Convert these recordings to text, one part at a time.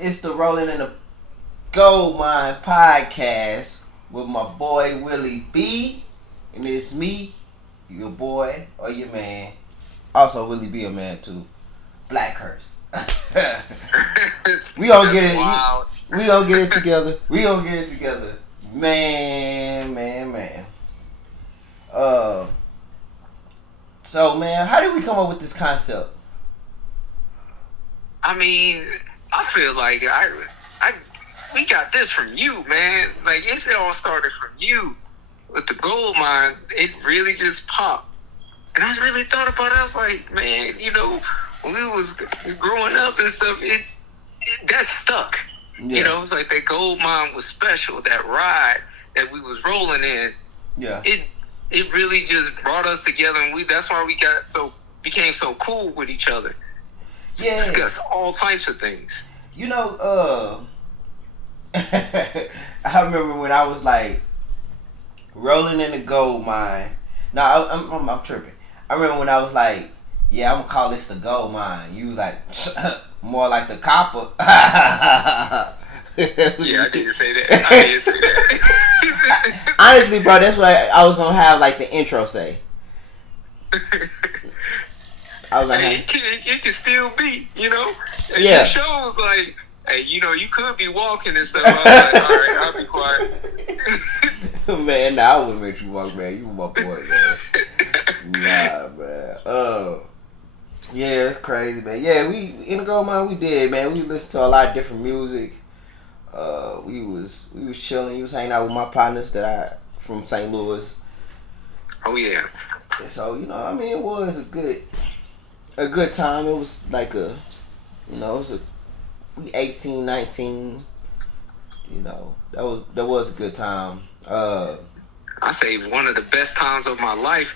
It's the Rolling in the Goldmine podcast with my boy Willie B, and it's me, your boy or your man. Also, Willie B a man too. BlackCurse. we gonna get it. We gonna get it together. We gonna get it together. Man. So man, how did we come up with this concept? I mean, I feel like we got this from you, man. Like it all started from you with the Goldmine. It really just popped, and I really thought about it. I was like, man, when we was growing up and stuff, it that stuck. Yeah. It was like that Goldmine was special. That ride that we was rolling in. Yeah. It really just brought us together, and that's why we became so cool with each other. Yeah. Discuss all types of things. I remember when I was like rolling in the gold mine. No, I'm tripping. I remember when I was like, yeah, I'm gonna call this the gold mine. You was like, more like the copper. Yeah, I didn't say that. Honestly, bro, that's what I was gonna have like the intro say. I was like, it can still be, And yeah. The show was like, hey, you could be walking and stuff. I was like, all right, I'll be quiet. Man, nah, I wouldn't make you walk, man. You my boy, man. Nah, man. Yeah, it's crazy, man. Yeah, we in the Goldmine, we did, man. We listened to a lot of different music. We was chilling. You was hanging out with my partners from St. Louis. Oh yeah. And so it was a good time. It was like we 18, 19. That was a good time. I say one of the best times of my life.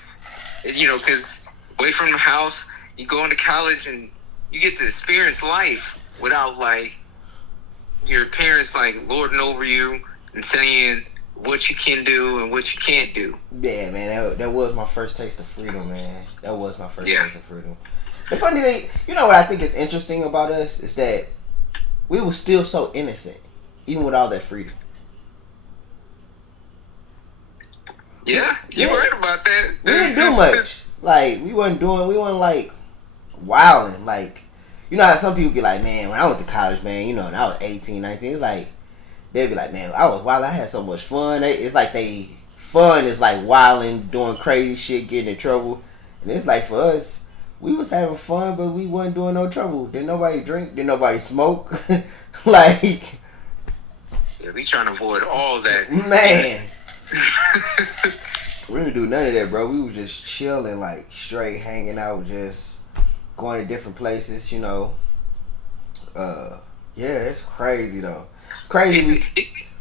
Because away from the house, you go into college and you get to experience life without like your parents like lording over you and saying what you can do and what you can't do. Yeah, man, that was my first taste of freedom, man. That was my first taste of freedom. The funny thing, what I think is interesting about us is that we were still so innocent, even with all that freedom. Yeah, you're right about that. We didn't do much. Like, we wasn't like wilding. Like, how some people be like, man, when I went to college, man, and I was 18, 19, it's like, they'd be like, man, I was wild. I had so much fun. It's like fun is like wilding, doing crazy shit, getting in trouble. And it's like for us, we was having fun, but we wasn't doing no trouble. Didn't nobody drink. Didn't nobody smoke. Like, yeah, we trying to avoid all that. Man. We didn't do none of that, bro. We was just chilling, like straight hanging out, just going to different places, Yeah, it's crazy though. Crazy.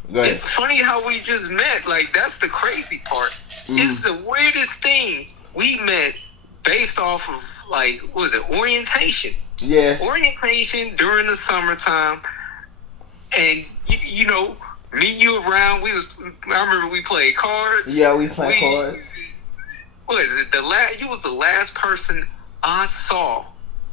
It's funny how we just met. Like, that's the crazy part. It's the weirdest thing. We met based off of, like, what was it, orientation? Yeah. Orientation during the summertime. And, me, you around. I remember we played cards. Yeah, we played cards. What is it? You was the last person I saw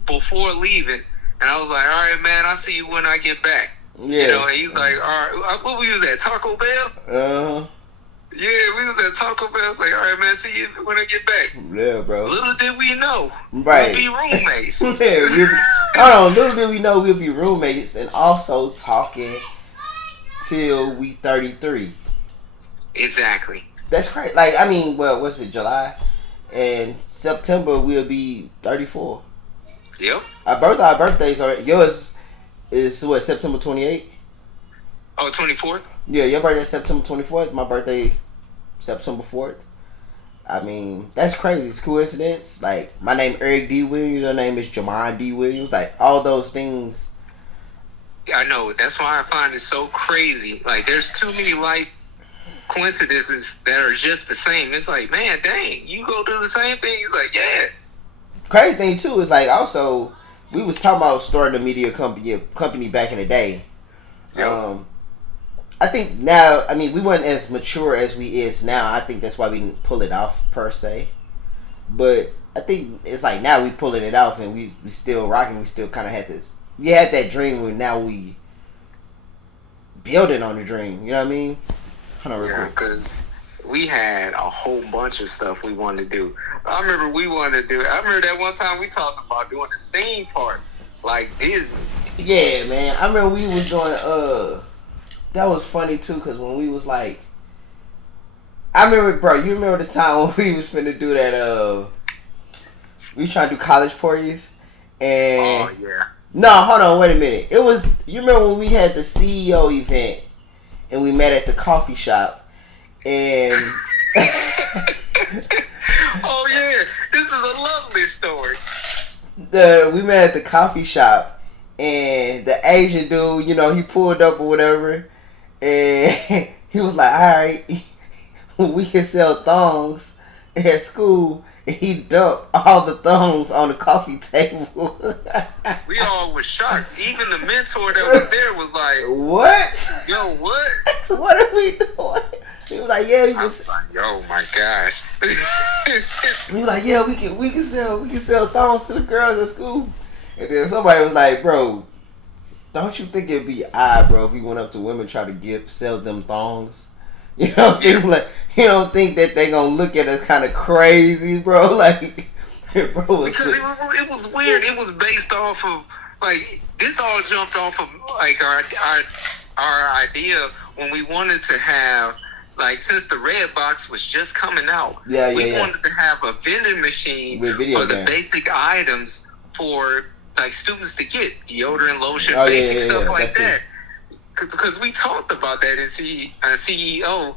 before leaving. And I was like, all right, man, I'll see you when I get back. Yeah. And he was like, all right, what we was at, Taco Bell? Uh-huh. Yeah, we was at Taco Bell. I was like, all right, man, see you when I get back. Yeah, bro. Little did we know. Right. We'll be roommates. Little did we know we'll be roommates and also talking till we 33. Exactly. That's crazy. Like, what's it, July? And September we'll be 34. Yep. Our birthdays are, yours is what, September 28th? Oh, 24th? Yeah, your birthday is September 24th. My birthday, September 4th. That's crazy. It's coincidence. Like, my name Eric D. Williams. Your name is Jamon D. Williams. Like, all those things. I know. That's why I find it so crazy. Like, there's too many life coincidences that are just the same. It's like, man, dang, you go do the same thing. He's like, yeah. Crazy thing too is like, also, we was talking about starting a media company back in the day. Yep. I think now, we weren't as mature as we is now. I think that's why we didn't pull it off per se. But I think it's like now we pulling it off and we still rocking. We still kind of had this. We had that dream where now we building on the dream. You know what I mean? Hold on real quick. Because we had a whole bunch of stuff we wanted to do. I remember that one time we talked about doing a theme park like Disney. Yeah, man. I remember we was doing, that was funny too, because when we was like, I remember, bro, you remember the time when we was finna do that, we was trying to do college parties, and... Oh, yeah. No, hold on, wait a minute. It was, you remember when we had the CEO event, and we met at the coffee shop, and... Oh, yeah. This is a lovely story. We met at the coffee shop, and the Asian dude, you know, he pulled up or whatever, and he was like, alright, we can sell thongs at school, and he dumped all the thongs on the coffee table. We all was shocked. Even the mentor that was there was like, what? Yo, what? What are we doing? He was like, yeah, you can. Like, oh my gosh. He was like, yeah, we can sell thongs to the girls at school. And then somebody was like, bro, don't you think it'd be odd, bro, if we went up to women try to sell them thongs? You don't think that they gonna look at us kind of crazy, bro? Like, bro, because it was weird. It was based off of like this all jumped off of like our idea when we wanted to have. Like, since the Red Box was just coming out, we wanted to have a vending machine for the basic items for, like, students to get. Deodorant, lotion, basic stuff like that. Because we talked about that in CEO.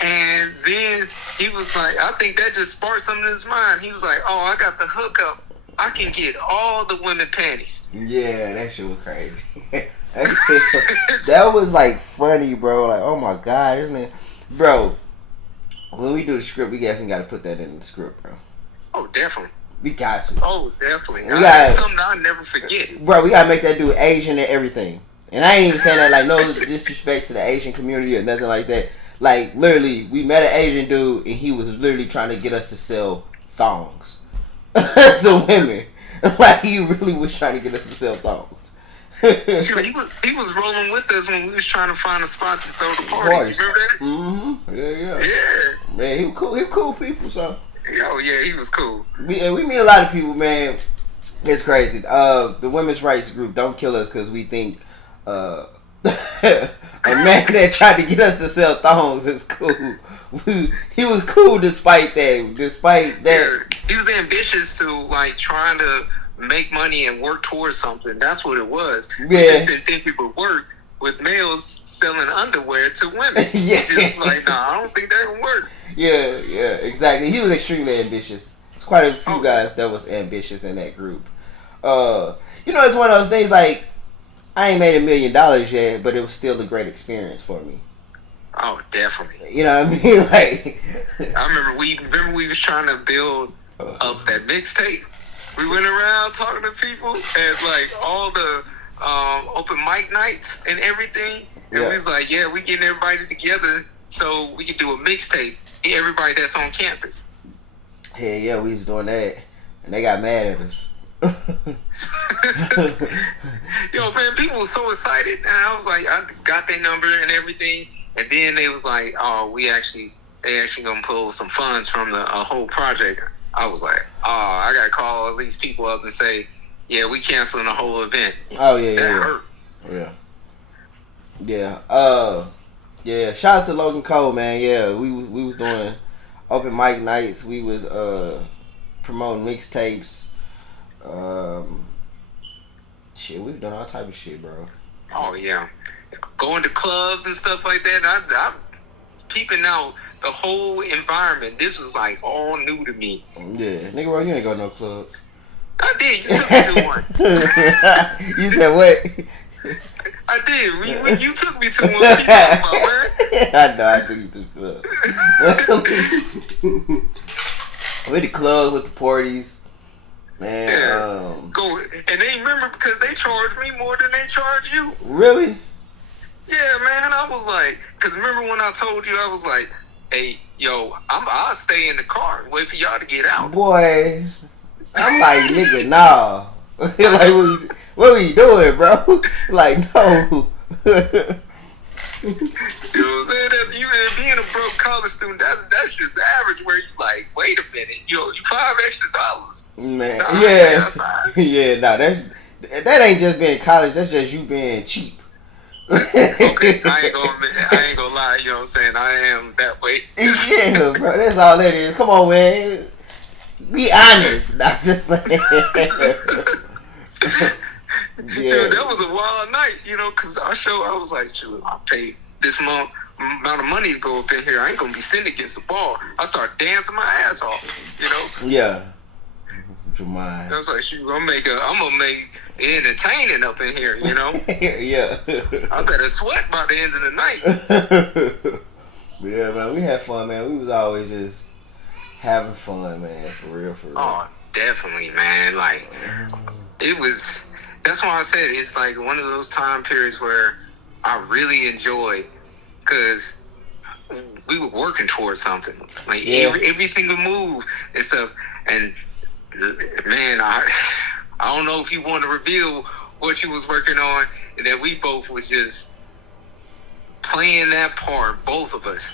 And then he was like, I think that just sparked something in his mind. He was like, oh, I got the hookup. I can get all the women panties. Yeah, that shit was crazy. That was, like, funny, bro. Like, oh, my God, isn't it? Bro, when we do the script, we definitely got to put that in the script, bro. Oh, definitely. We got to. Oh, definitely. That's something I'll never forget. Bro, we got to make that dude Asian and everything. And I ain't even saying that like no disrespect to the Asian community or nothing like that. Like, literally, we met an Asian dude and he was literally trying to get us to sell thongs to women. Like, he really was trying to get us to sell thongs. he was rolling with us when we was trying to find a spot to throw the party. You remember that? Mm-hmm. Yeah. Yeah. Man, he was cool. He was cool people. So. Oh yeah, he was cool. We meet a lot of people, man. It's crazy. The women's rights group don't kill us because we think a man that tried to get us to sell thongs is cool. He was cool despite that. Yeah, he was ambitious to like trying to make money and work towards something. That's what it was. Yeah. He just didn't think it would work with males selling underwear to women. Yeah. Just like, nah, I don't think that would work. Yeah, exactly. He was extremely ambitious. There's quite a few guys that was ambitious in that group. It's one of those things like I ain't made $1 million yet, but it was still a great experience for me. Oh, definitely. You know what I mean? Like, I remember we was trying to build up that mixtape. We went around talking to people at like all the open mic nights and everything, and we was like, yeah, we getting everybody together so we could do a mixtape. Everybody that's on campus. Yeah, we was doing that, and they got mad at us. Yo, man, people were so excited, and I was like, I got their number and everything, and then they was like, oh, they actually gonna pull some funds from the whole project. I was like, oh, I gotta call these people up and say, yeah, we canceling the whole event. Oh yeah, that hurt. Yeah. Shout out to Logan Cole, man. Yeah, we was doing open mic nights. We was promoting mixtapes. Shit, we've done all type of shit, bro. Oh yeah, going to clubs and stuff like that. I'm peeping out the whole environment. This was like all new to me. Yeah, nigga, bro, you ain't go to no clubs. I did. You took me to one. You said what? I did. You took me to one. What you talking about, man? I know. I took you to the club. With the clubs, with the parties. Man, go and they remember because they charged me more than they charge you. Really? Yeah, man. I was like, because remember when I told you, I was like, hey, yo, I'll stay in the car and wait for y'all to get out. Boy, I'm like, nigga, nah. Like, what were you doing, bro? Like, no. You know what I'm saying? That you and being a broke college student, that's just average. Where you like, wait a minute, you $5 extra. Man, Nah, yeah, yeah. Nah, that ain't just being college. That's just you being cheap. Okay, I ain't gonna lie. You know what I'm saying? I am that way. Yeah, bro. That's all that is. Come on, man. Be honest. Not just like. Dude, that was a wild night, you know, because I was like, shoot, I paid this amount of money to go up in here. I ain't going to be sitting against the ball. I started dancing my ass off, you know? Yeah. Mind. I was like, shoot, I'm going to make it entertaining up in here, you know? Yeah. I better sweat by the end of the night. Yeah, man, we had fun, man. We was always just having fun, man, for real. Oh, definitely, man. Like, it was... That's why I said it's like one of those time periods where I really enjoyed, because we were working towards something. Like every single move and stuff. And man, I don't know if you want to reveal what you was working on, and that we both was just playing that part, both of us,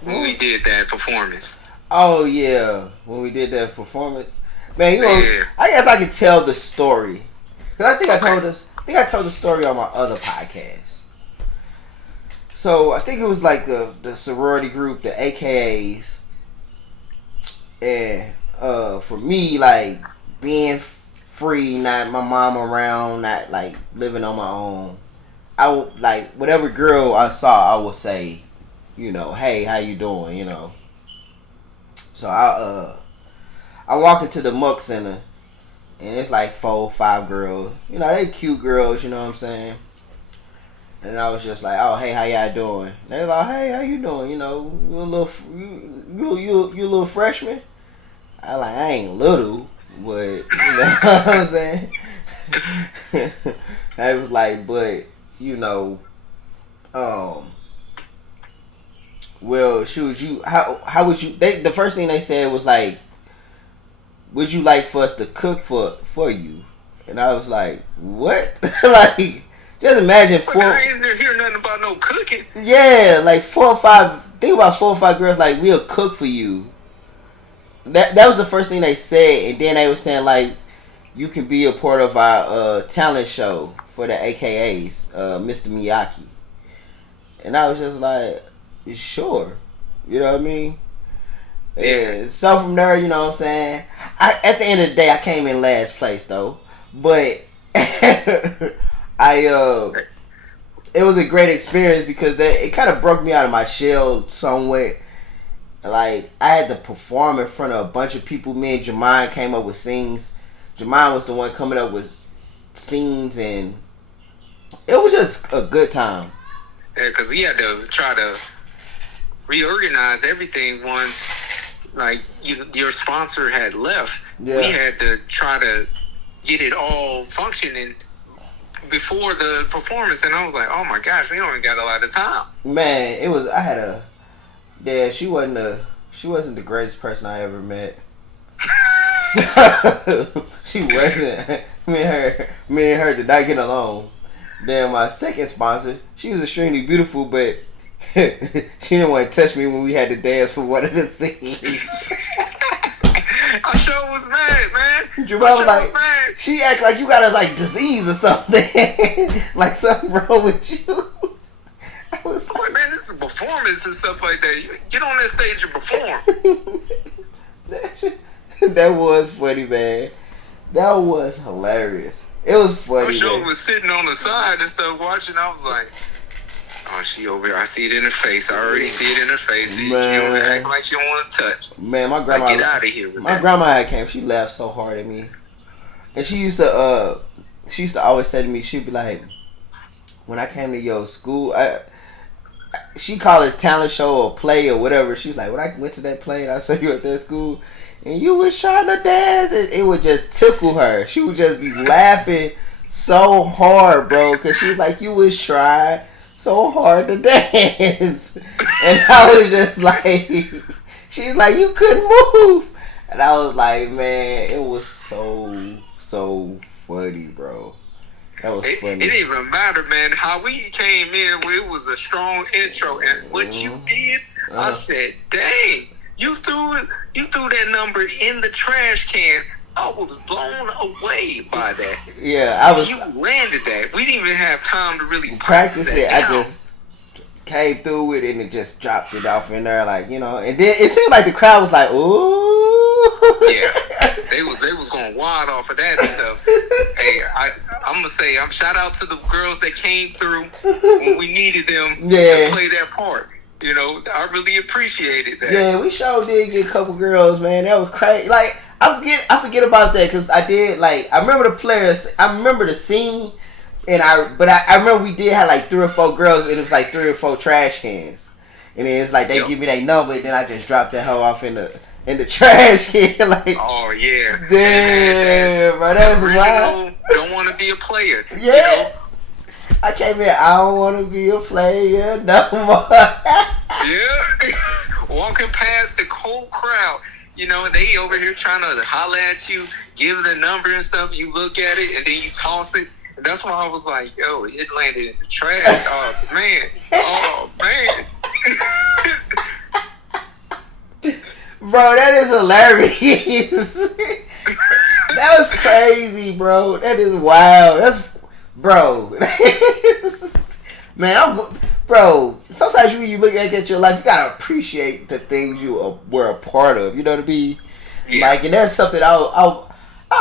when we did that performance. Oh yeah, when we did that performance, man. You know, I guess I could tell the story. Cause I think I told the story on my other podcast. So I think it was like the sorority group, the AKAs, and for me, like being free, not my mom around, not like living on my own. I would like whatever girl I saw, I would say, you know, hey, how you doing, you know. So I walk into the Muck Center. And it's like 4, 5 girls. You know, they cute girls, you know what I'm saying? And I was just like, oh, hey, how y'all doing? They like, hey, how you doing? You know, you a little freshman? I like, I ain't little, but, you know what I'm saying? I was like, but, you know, well, shoot, how would you, the first thing they said was like, would you like for us to cook for you? And I was like, what? Like, just imagine 4. I ain't hear nothing about no cooking. Yeah, like 4 or 5. Think about 4 or 5 girls. Like, we'll cook for you. That was the first thing they said, and then they were saying like, you can be a part of our talent show for the AKAs, Mr. Miyake. And I was just like, sure, you know what I mean? Yeah. So from there, you know what I'm saying? At the end of the day, I came in last place though, but it was a great experience because it kind of broke me out of my shell somewhat. Like, I had to perform in front of a bunch of people. Me and Jermaine came up with scenes. Jermaine was the one coming up with scenes, and it was just a good time. Yeah, because we had to try to reorganize everything once. Like, your sponsor had left. Yeah. We had to try to get it all functioning before the performance, and I was like, oh my gosh, we don't even got a lot of time. Man, it was, she wasn't the greatest person I ever met. She wasn't. Me and her did not get along. Then my second sponsor, she was extremely beautiful, but she didn't want to touch me when we had to dance for one of the scenes. I sure was mad, man. Jamal was like, she act like you got a like disease or something. Like something wrong with you. I was like, man, this is a performance and stuff like that. You get on that stage and perform. That was funny, man. That was hilarious. It was funny. I sure was sitting on the side and stuff watching. I was like, oh, she over here. I see it in her face. I already see it in her face. She don't act like she don't want to touch. Man, my grandma. Like, get out of here with that. Grandma had came. She laughed so hard at me, and she used to always say to me, she'd be like, when I came to your school, she called it talent show or play or whatever. She was like, when I went to that play and I saw you at that school, and you was trying to dance, it would just tickle her. She would just be laughing so hard, bro, because she was like, you was trying so hard to dance. And I was just like, she was like, you couldn't move. And I was like, man, it was so funny, bro. That was It funny. didn't even matter, man. How we came in, it was a strong intro, and what you did, I said, "Dang, you threw that number in the trash can." I was blown away by that. Yeah, You landed that. We didn't even have time to really practice it. I just came through with it and just dropped it off in there, like, you know. And then it seemed like the crowd was like, "Ooh." Yeah, they was going wild off of that and stuff. Hey, I'm gonna say, I'm shout out to the girls that came through when we needed them to play that part. You know, I really appreciated that. Yeah, we sure did get a couple girls, man. That was crazy. Like, I forget about that because I did, like, I remember the players, I remember the scene, and I remember we did have like 3 or 4 girls, and it was like 3 or 4 trash cans, and then it's like they give me their number, and then I just dropped that hoe off in the trash can. Like, oh yeah, damn, bro, that was wild. Don't want to be a player. Yeah. You know? I came in, I don't want to be a player no more. Yeah. Walking past the whole crowd, you know, and they over here trying to holler at you, give the number and stuff. You look at it, and then you toss it. And that's why I was like, yo, it landed in the trash. Oh, man. Oh, man. Bro, that is hilarious. That was crazy, bro. That is wild. That's, bro. Man, bro. Sometimes when you look at your life, you gotta appreciate the things you were a part of. You know what I mean? Yeah. Like, and that's something I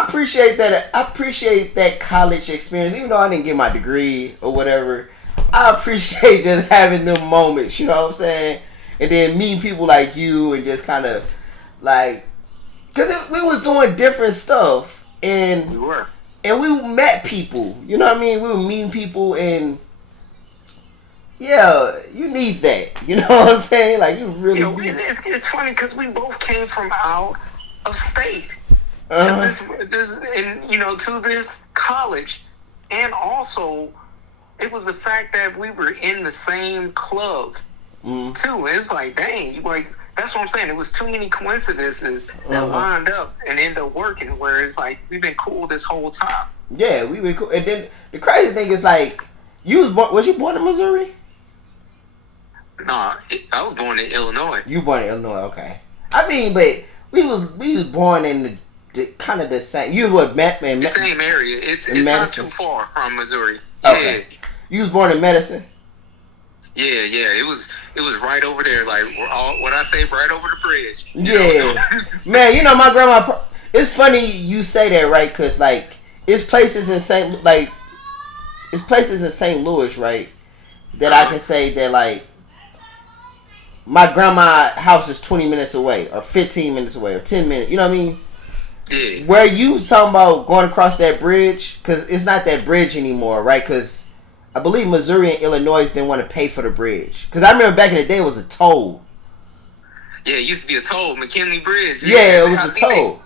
appreciate that. I appreciate that college experience, even though I didn't get my degree or whatever. I appreciate just having them moments. You know what I'm saying? And then meeting people like you and just kind of like, because we was doing different stuff and we met people. You know what I mean? We were meeting people and yeah, you need that. You know what I'm saying? Like, you really. You know, it's funny because we both came from out of state to this college, and also it was the fact that we were in the same club too. It was like, dang, like, that's what I'm saying. It was too many coincidences that lined up and ended up working. Where it's like, we've been cool this whole time. Yeah, we been cool. And then the crazy thing is, like, was you born in Missouri? Nah, I was born in Illinois. You born in Illinois, okay. I mean, but we was born in the kind of the same. You were the same area. It's not too far from Missouri. Okay. Yeah. You was born in Madison. Yeah. It was right over there. Like, what I say, right over the bridge. Yeah, man. You know, my grandma. It's funny you say that, right? Cause like it's places in St. Louis, right? That I can say that, like, my grandma's house is 20 minutes away, or 15 minutes away, or 10 minutes. You know what I mean? Yeah. Where you talking about going across that bridge? Because it's not that bridge anymore, right? Because I believe Missouri and Illinois didn't want to pay for the bridge. Because I remember back in the day it was a toll. Yeah, it used to be a toll. McKinley Bridge. Yeah, it was a toll.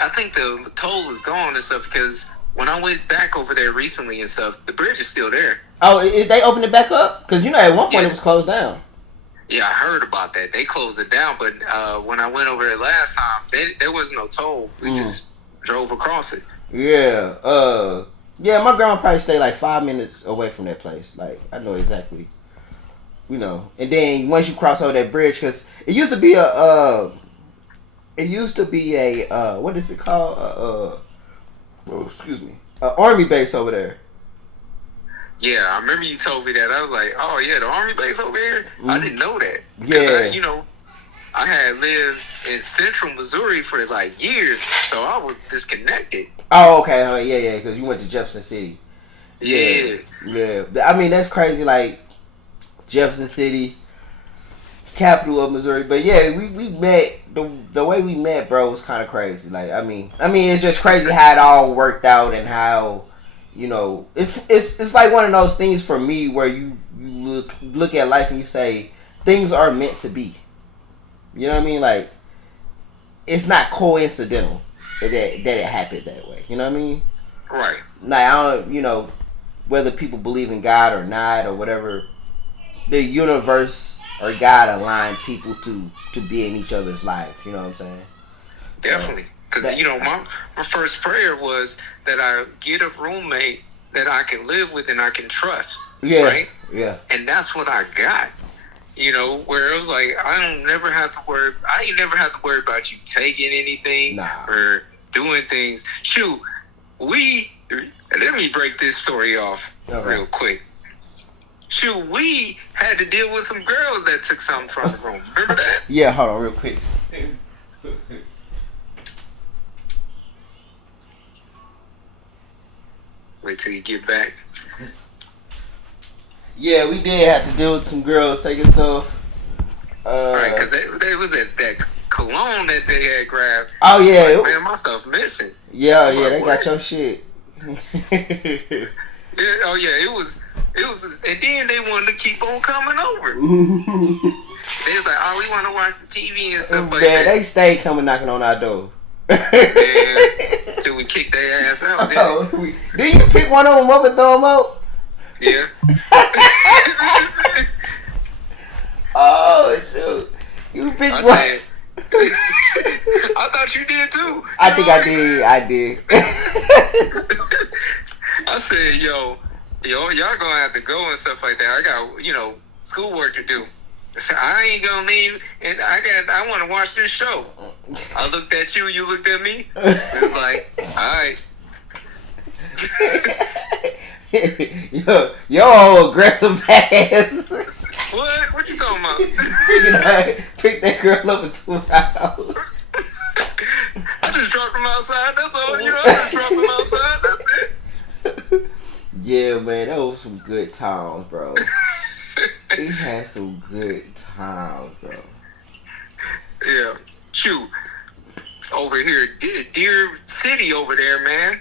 I think the toll is gone and stuff, because when I went back over there recently and stuff, the bridge is still there. Oh, they opened it back up? Because, you know, at one point it was closed down. Yeah, I heard about that. They closed it down, but when I went over there last time, there was no toll. We just drove across it. Yeah. Yeah, my grandma probably stayed like 5 minutes away from that place. Like, I know exactly. You know. And then once you cross over that bridge, because it used to be a what is it called? Excuse me. An army base over there. Yeah, I remember you told me that. I was like, oh, yeah, the army base over here? I didn't know that. Yeah. I had lived in central Missouri for like years, so I was disconnected. Oh, okay. Yeah, because you went to Jefferson City. Yeah. I mean, that's crazy, like, Jefferson City, capital of Missouri. But yeah, we met, the way we met, bro, was kind of crazy. Like, I mean, it's just crazy how it all worked out and how, you know, it's like one of those things for me where you look at life and you say things are meant to be. You know what I mean? Like, it's not coincidental that it happened that way. You know what I mean? Right. Like, I don't, you know, whether people believe in God or not or whatever, the universe or God aligned people to be in each other's life. You know what I'm saying? Definitely. Because, my first prayer was that I get a roommate that I can live with and I can trust. Yeah. Right? Yeah. And that's what I got. You know, where it was like, I ain't never have to worry about you taking anything or doing things. Shoot, let me break this story off real quick. Shoot, we had to deal with some girls that took something from the room. Remember that? Yeah, hold on real quick. Wait till you get back. Yeah, we did have to deal with some girls taking stuff. Right, because they was at that cologne that they had grabbed. Oh yeah, like, man, my stuff missing. Yeah, they got your shit. Oh yeah, it was, and then they wanted to keep on coming over. They was like, oh, we want to watch the TV and stuff like that. They stayed coming knocking on our door. Till we kicked their ass out. Did you pick one of them up and throw them out? Yeah. Oh shoot! You picked one. I thought you did too. I think I did. I said, yo, y'all gonna have to go and stuff like that. I got, schoolwork to do. So I ain't gonna leave, and I want to watch this show. I looked at you, you looked at me. It was like, all right. Yo, old aggressive ass. What you talking about? Pick that girl up and threw her out. I just dropped him outside. That's all. I just dropped him outside. That's it. Yeah, man, that was some good times, bro. He had some good times, bro. Yeah. Shoot. Over here, Deer City over there, man.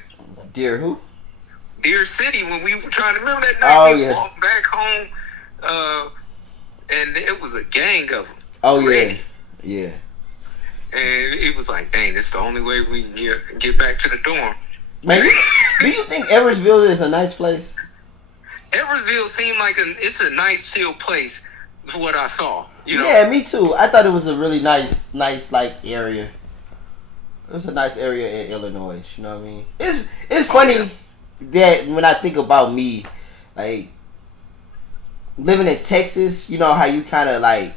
Deer who? Deer City, when we were trying to remember that night, we walked back home, and it was a gang of them. Oh, yeah. Yeah. And it was like, dang, this is the only way we can get back to the dorm. Man, do you think Edwardsville is a nice place? Edwardsville seemed like it's a nice, chill place, for what I saw. Yeah, me too. I thought it was a really nice like area. It was a nice area in Illinois. You know what I mean? It's funny that when I think about me, like living in Texas, you know how you kind of like.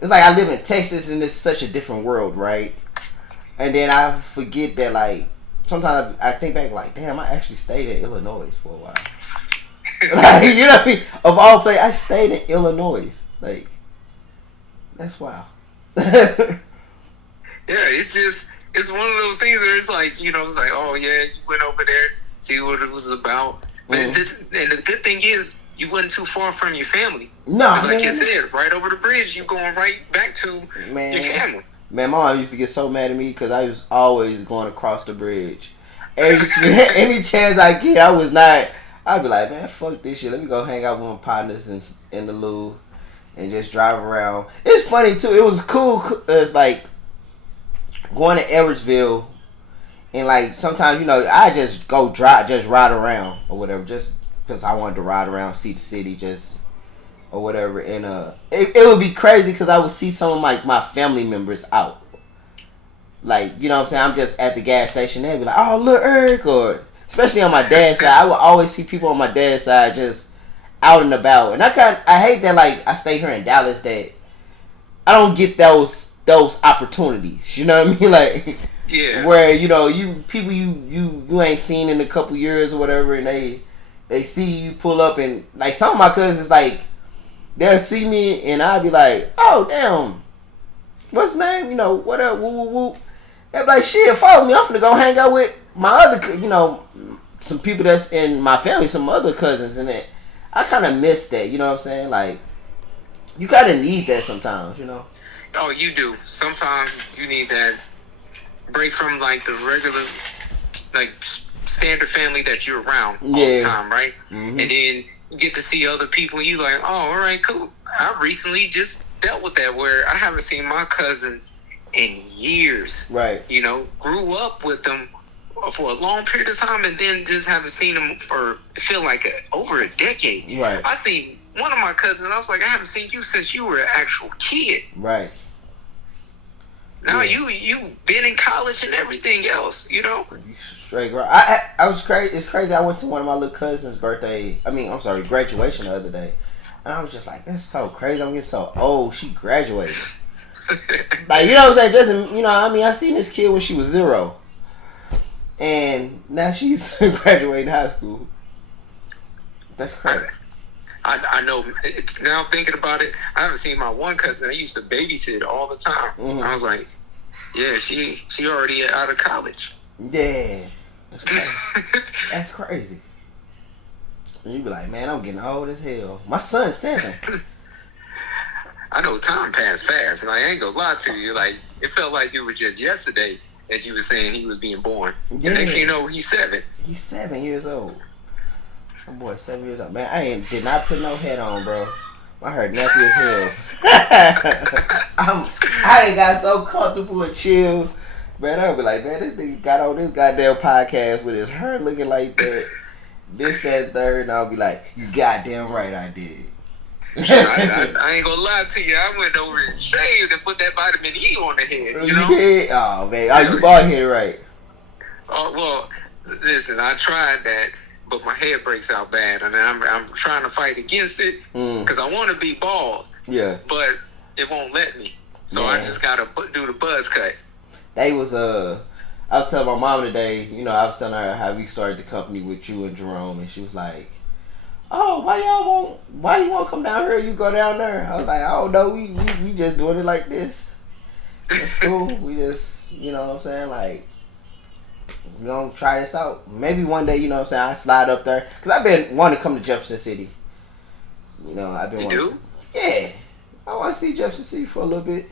It's like I live in Texas and it's such a different world, right? And then I forget that, like, sometimes I think back, like, damn, I actually stayed in Illinois for a while. Like, you know what I mean? Of all places, I stayed in Illinois. Like, that's wild. Yeah, it's one of those things where it's like, it's like, oh yeah, you went over there, see what it was about. And the good thing is, you wasn't too far from your family. No, like you said, right over the bridge, you going right back to your family. Man, my mom used to get so mad at me because I was always going across the bridge. Any chance I get, I'd be like, man, fuck this shit. Let me go hang out with my partners in the Louvre and just drive around. It's funny, too. It was cool. It's like going to Edwardsville and, like, sometimes, I just go just ride around or whatever, just because I wanted to ride around, see the city, just or whatever. And it would be crazy because I would see some of my family members out. Like, you know what I'm saying? I'm just at the gas station. They'd be like, oh, look, Eric. Or especially on my dad's side, I would always see people on my dad's side just out and about. And I hate that, like, I stay here in Dallas, that I don't get those opportunities. You know what I mean? Like, yeah, where you people you ain't seen in a couple years or whatever, and they see you pull up, and like some of my cousins, like, they'll see me and I'll be like, oh damn, what's his name? What up? Woo woo woo. They'll be like, shit, follow me. I'm finna go hang out with my other, some people that's in my family, some other cousins, and it. I kind of miss that. You know what I'm saying? Like, you kind of need that sometimes. Oh, you do. Sometimes you need that break from like the regular, like, standard family that you're around all the time, right? Mm-hmm. And then you get to see other people, you like, oh, all right, cool. I recently just dealt with that where I haven't seen my cousins in years. Right. Grew up with them for a long period of time and then just haven't seen them for, feel like, over a decade. Right. I seen one of my cousins, I was like, I haven't seen you since you were an actual kid. Right. Now you been in college and everything else, Straight girl. I I was crazy. It's crazy. I went to one of my little cousin's graduation the other day, and I was just like, that's so crazy. I'm getting so old. She graduated. Like, you know what I'm saying? Just, you know, I mean, I seen this kid when she was 0, and now she's graduating high school. That's crazy. I know. Now thinking about it, I haven't seen my one cousin. I used to babysit all the time. Mm-hmm. I was like, yeah, she already out of college. Yeah, that's crazy. That's crazy. And you be like, man, I'm getting old as hell. My son's 7. I know time passed fast, and I ain't gonna lie to you. Like, it felt like it was just yesterday that you were saying he was being born. Yeah. And next thing you know, he's 7. He's 7 years old. My boy, 7 years old. Man, I did not put no head on, bro. I heard nappy as hell. I ain't got so comfortable and chill. Man, I'll be like, man, this nigga got on this goddamn podcast with his hair looking like that. This, that, third. And I'll be like, you goddamn right I did. I ain't gonna lie to you. I went over and shaved and put that vitamin E on the head. You know? Did? Oh, man. Oh, you bald headed, right? Oh, well, listen, I tried that. But my hair breaks out bad, and I'm trying to fight against it because I want to be bald. Yeah. But it won't let me, so I just gotta do the buzz cut. I was telling my mom today. You know, I was telling her how we started the company with you and Jerome, and she was like, "Oh, why you won't come down here? You go down there." I was like, "Oh no, we just doing it like this. It's cool. We just, you know what I'm saying, like." We're gonna try this out. Maybe one day, you know what I'm saying, I slide up there. Because I've been wanting to come to Jefferson City. You know, I've been wanting. Yeah. I want to see Jefferson City for a little bit.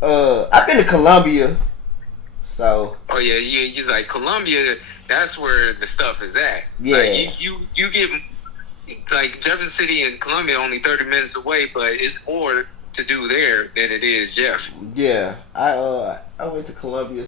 I've been to Columbia. So. Oh, yeah. He's like, Columbia, that's where the stuff is at. Yeah. Like, you get, like, Jefferson City and Columbia only 30 minutes away, but it's more to do there than it is Jeff. Yeah. I went to Columbia.